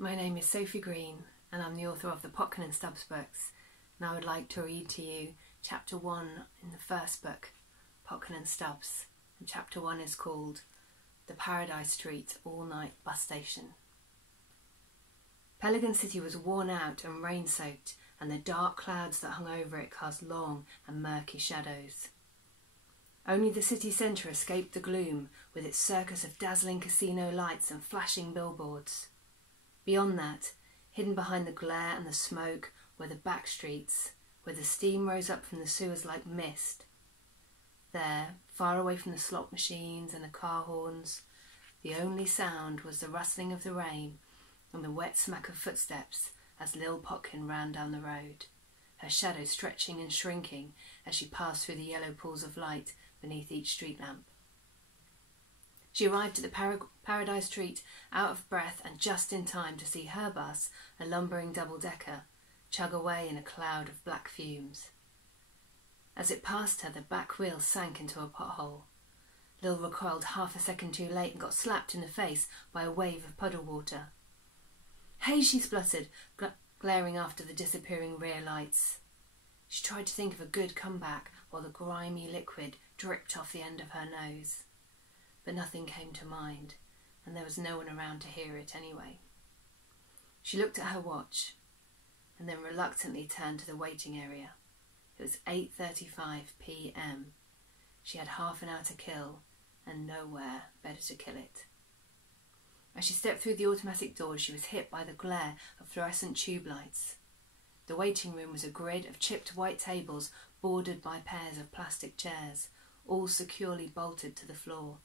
My name is Sophie Green and I'm the author of the Potkin and Stubbs books, and I would like to read to you Chapter 1 in the first book, Potkin and Stubbs, and Chapter 1 is called The Paradise Street All-Night Bus Station. Peligan City was worn out and rain-soaked, and the dark clouds that hung over it cast long and murky shadows. Only the city centre escaped the gloom, with its circus of dazzling casino lights and flashing billboards. Beyond that, hidden behind the glare and the smoke, were the back streets, where the steam rose up from the sewers like mist. There, far away from the slot machines and the car horns, the only sound was the rustling of the rain and the wet smack of footsteps as Lil Potkin ran down the road, her shadow stretching and shrinking as she passed through the yellow pools of light beneath each street lamp. She arrived at the Paradise Street out of breath and just in time to see her bus, a lumbering double-decker, chug away in a cloud of black fumes. As it passed her, the back wheel sank into a pothole. Lil recoiled half a second too late and got slapped in the face by a wave of puddle water. "Hey," she spluttered, glaring after the disappearing rear lights. She tried to think of a good comeback while the grimy liquid dripped off the end of her nose. But nothing came to mind, and there was no one around to hear it anyway. She looked at her watch, and then reluctantly turned to the waiting area. It was 8:35 p.m. She had half an hour to kill, and nowhere better to kill it. As she stepped through the automatic doors, she was hit by the glare of fluorescent tube lights. The waiting room was a grid of chipped white tables bordered by pairs of plastic chairs, all securely bolted to the floor.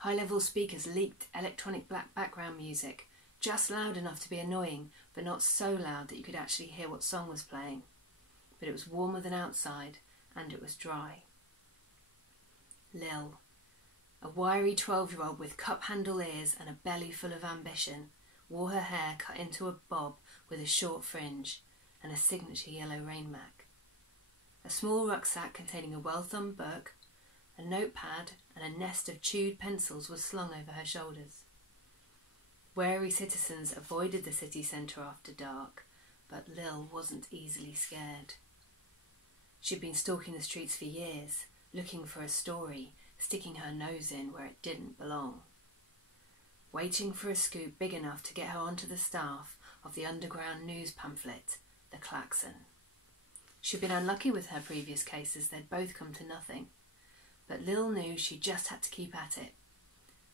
High-level speakers leaked electronic black background music, just loud enough to be annoying, but not so loud that you could actually hear what song was playing. But it was warmer than outside, and it was dry. Lil, a wiry 12-year-old with cup-handle ears and a belly full of ambition, wore her hair cut into a bob with a short fringe and a signature yellow rain mac. A small rucksack containing a well-thumbed book, a notepad and a nest of chewed pencils was slung over her shoulders. Wary citizens avoided the city centre after dark, but Lil wasn't easily scared. She'd been stalking the streets for years, looking for a story, sticking her nose in where it didn't belong. Waiting for a scoop big enough to get her onto the staff of the underground news pamphlet, The Klaxon. She'd been unlucky with her previous cases, they'd both come to nothing. But Lil knew she just had to keep at it.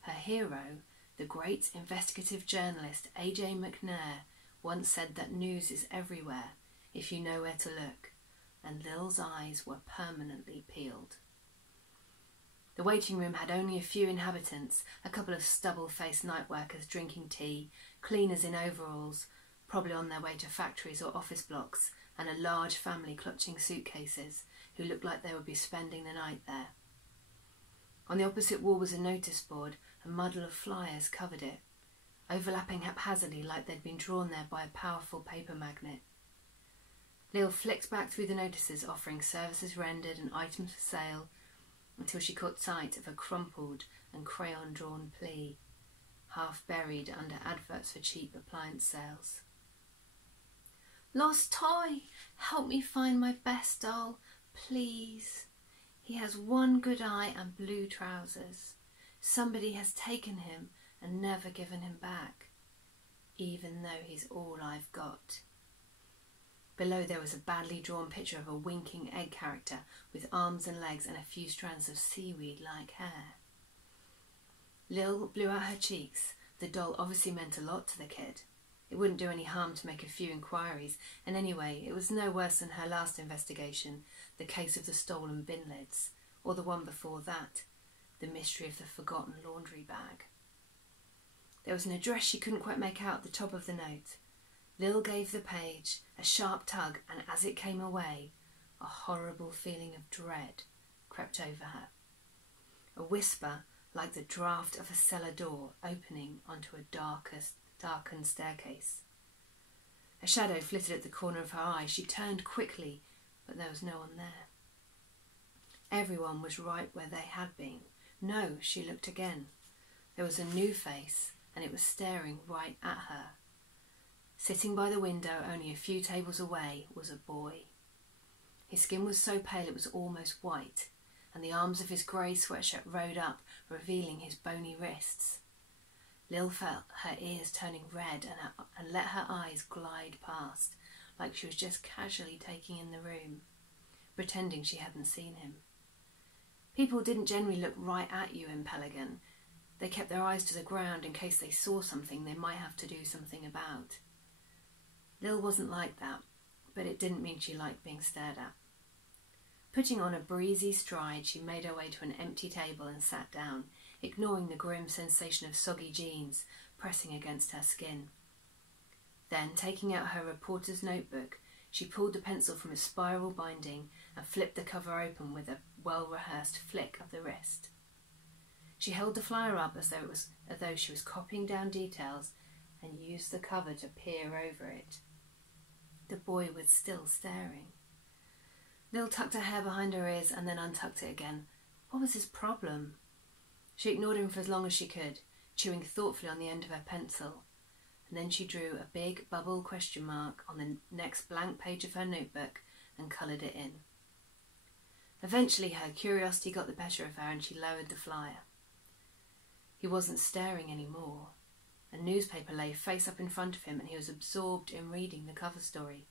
Her hero, the great investigative journalist A.J. McNair, once said that news is everywhere if you know where to look, and Lil's eyes were permanently peeled. The waiting room had only a few inhabitants, a couple of stubble-faced night workers drinking tea, cleaners in overalls, probably on their way to factories or office blocks, and a large family clutching suitcases who looked like they would be spending the night there. On the opposite wall was a notice board, a muddle of flyers covered it, overlapping haphazardly like they'd been drawn there by a powerful paper magnet. Lil flicked back through the notices offering services rendered and items for sale until she caught sight of a crumpled and crayon-drawn plea, half buried under adverts for cheap appliance sales. "Lost toy! Help me find my best doll, please. He has one good eye and blue trousers. Somebody has taken him and never given him back, even though he's all I've got." Below there was a badly drawn picture of a winking egg character with arms and legs and a few strands of seaweed-like hair. Lil blew out her cheeks. The doll obviously meant a lot to the kid. It wouldn't do any harm to make a few inquiries, and anyway, it was no worse than her last investigation, the case of the stolen bin lids, or the one before that, the mystery of the forgotten laundry bag. There was an address she couldn't quite make out at the top of the note. Lil gave the page a sharp tug, and as it came away, a horrible feeling of dread crept over her. A whisper like the draft of a cellar door opening onto a darkened staircase. A shadow flitted at the corner of her eye. She turned quickly, but there was no one there. Everyone was right where they had been. No, she looked again. There was a new face, and it was staring right at her. Sitting by the window only a few tables away was a boy. His skin was so pale it was almost white, and the arms of his grey sweatshirt rode up, revealing his bony wrists. Lil felt her ears turning red and let her eyes glide past, like she was just casually taking in the room, pretending she hadn't seen him. People didn't generally look right at you in Peligan. They kept their eyes to the ground in case they saw something they might have to do something about. Lil wasn't like that, but it didn't mean she liked being stared at. Putting on a breezy stride, she made her way to an empty table and sat down, ignoring the grim sensation of soggy jeans pressing against her skin. Then, taking out her reporter's notebook, she pulled the pencil from its spiral binding and flipped the cover open with a well-rehearsed flick of the wrist. She held the flyer up as though she was copying down details and used the cover to peer over it. The boy was still staring. Lil tucked her hair behind her ears and then untucked it again. What was his problem? She ignored him for as long as she could, chewing thoughtfully on the end of her pencil, and then she drew a big bubble question mark on the next blank page of her notebook and coloured it in. Eventually her curiosity got the better of her and she lowered the flyer. He wasn't staring anymore. A newspaper lay face up in front of him and he was absorbed in reading the cover story,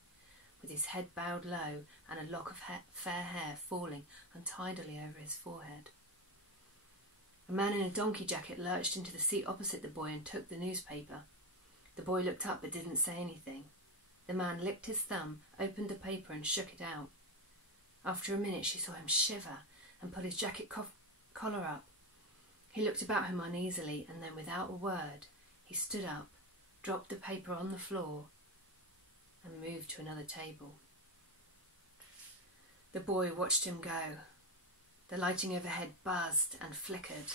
with his head bowed low and a lock of fair hair falling untidily over his forehead. A man in a donkey jacket lurched into the seat opposite the boy and took the newspaper. The boy looked up but didn't say anything. The man licked his thumb, opened the paper and shook it out. After a minute she saw him shiver and put his jacket collar up. He looked about him uneasily and then, without a word, he stood up, dropped the paper on the floor and moved to another table. The boy watched him go. The lighting overhead buzzed and flickered.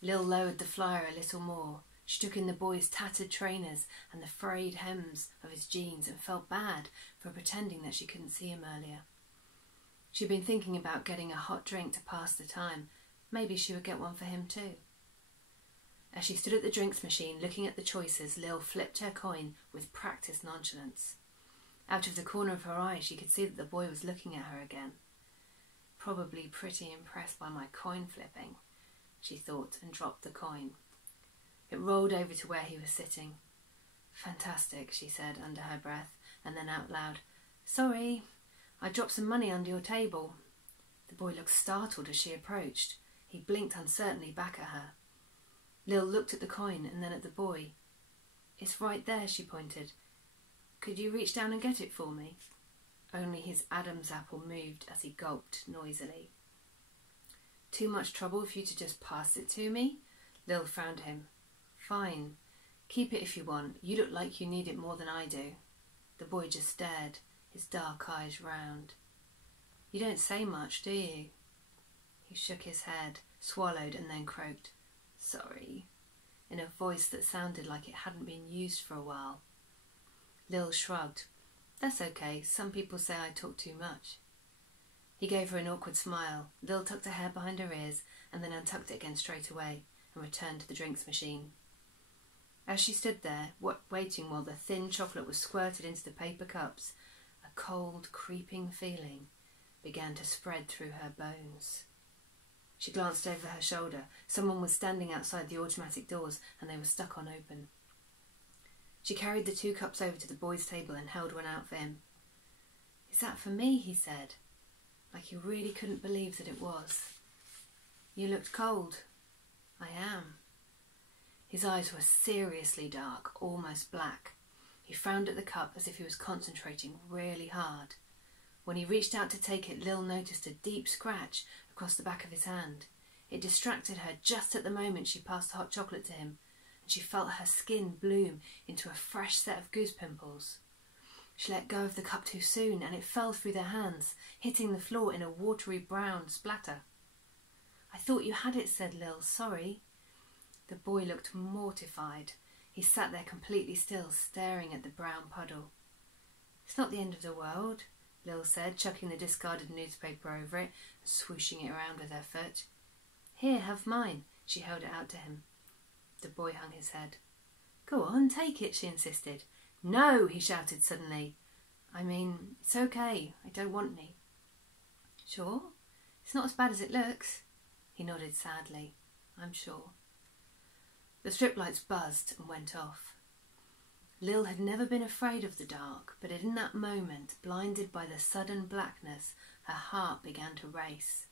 Lil lowered the flyer a little more. She took in the boy's tattered trainers and the frayed hems of his jeans and felt bad for pretending that she couldn't see him earlier. She'd been thinking about getting a hot drink to pass the time. Maybe she would get one for him too. As she stood at the drinks machine looking at the choices, Lil flipped her coin with practiced nonchalance. Out of the corner of her eye she could see that the boy was looking at her again. Probably pretty impressed by my coin flipping, she thought, and dropped the coin. It rolled over to where he was sitting. Fantastic, she said under her breath, and then out loud, Sorry, I dropped some money under your table. The boy looked startled as she approached. He blinked uncertainly back at her. Lil looked at the coin and then at the boy. It's right there, she pointed. Could you reach down and get it for me? Only his Adam's apple moved as he gulped noisily. Too much trouble for you to just pass it to me? Lil frowned at him. Fine. Keep it if you want. You look like you need it more than I do. The boy just stared, his dark eyes round. You don't say much, do you? He shook his head, swallowed and then croaked, Sorry, in a voice that sounded like it hadn't been used for a while. Lil shrugged. That's okay, some people say I talk too much. He gave her an awkward smile. Lil tucked her hair behind her ears and then untucked it again straight away and returned to the drinks machine. As she stood there, waiting while the thin chocolate was squirted into the paper cups, a cold, creeping feeling began to spread through her bones. She glanced over her shoulder. Someone was standing outside the automatic doors and they were stuck on open. She carried the 2 cups over to the boy's table and held one out for him. Is that for me? He said, like he really couldn't believe that it was. You looked cold. I am. His eyes were seriously dark, almost black. He frowned at the cup as if he was concentrating really hard. When he reached out to take it, Lil noticed a deep scratch across the back of his hand. It distracted her just at the moment she passed the hot chocolate to him, and she felt her skin bloom into a fresh set of goose pimples. She let go of the cup too soon, and it fell through their hands, hitting the floor in a watery brown splatter. I thought you had it, said Lil. Sorry. The boy looked mortified. He sat there completely still, staring at the brown puddle. It's not the end of the world, Lil said, chucking the discarded newspaper over it and swooshing it around with her foot. Here, have mine. She held it out to him. The boy hung his head. Go on, take it, she insisted. "No," he shouted suddenly. "I mean, it's okay. I don't want any." "Sure? It's not as bad as it looks." He nodded sadly. "I'm sure." The strip lights buzzed and went off. Lil had never been afraid of the dark, but in that moment, blinded by the sudden blackness, her heart began to race.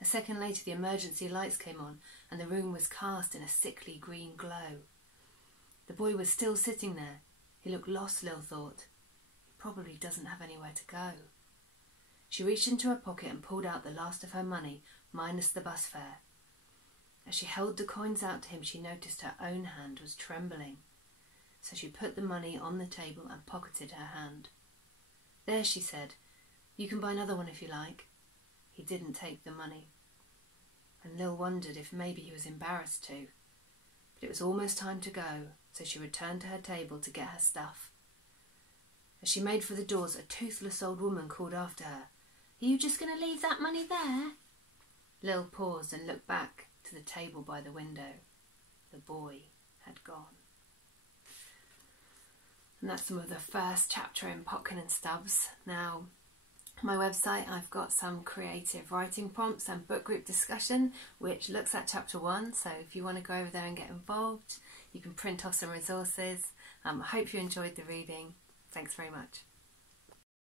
A second later, the emergency lights came on, and the room was cast in a sickly green glow. The boy was still sitting there. He looked lost, Lil thought. He probably doesn't have anywhere to go. She reached into her pocket and pulled out the last of her money, minus the bus fare. As she held the coins out to him, she noticed her own hand was trembling. So she put the money on the table and pocketed her hand. "There," she said. "You can buy another one if you like." He didn't take the money. And Lil wondered if maybe he was embarrassed to. But it was almost time to go, so she returned to her table to get her stuff. As she made for the doors, a toothless old woman called after her, "Are you just going to leave that money there?" Lil paused and looked back to the table by the window. The boy had gone. And that's some of the first chapter in Potkin and Stubbs. Now, on my website I've got some creative writing prompts and book group discussion which looks at chapter 1, so if you want to go over there and get involved, you can print off some resources. I hope you enjoyed the reading. Thanks very much.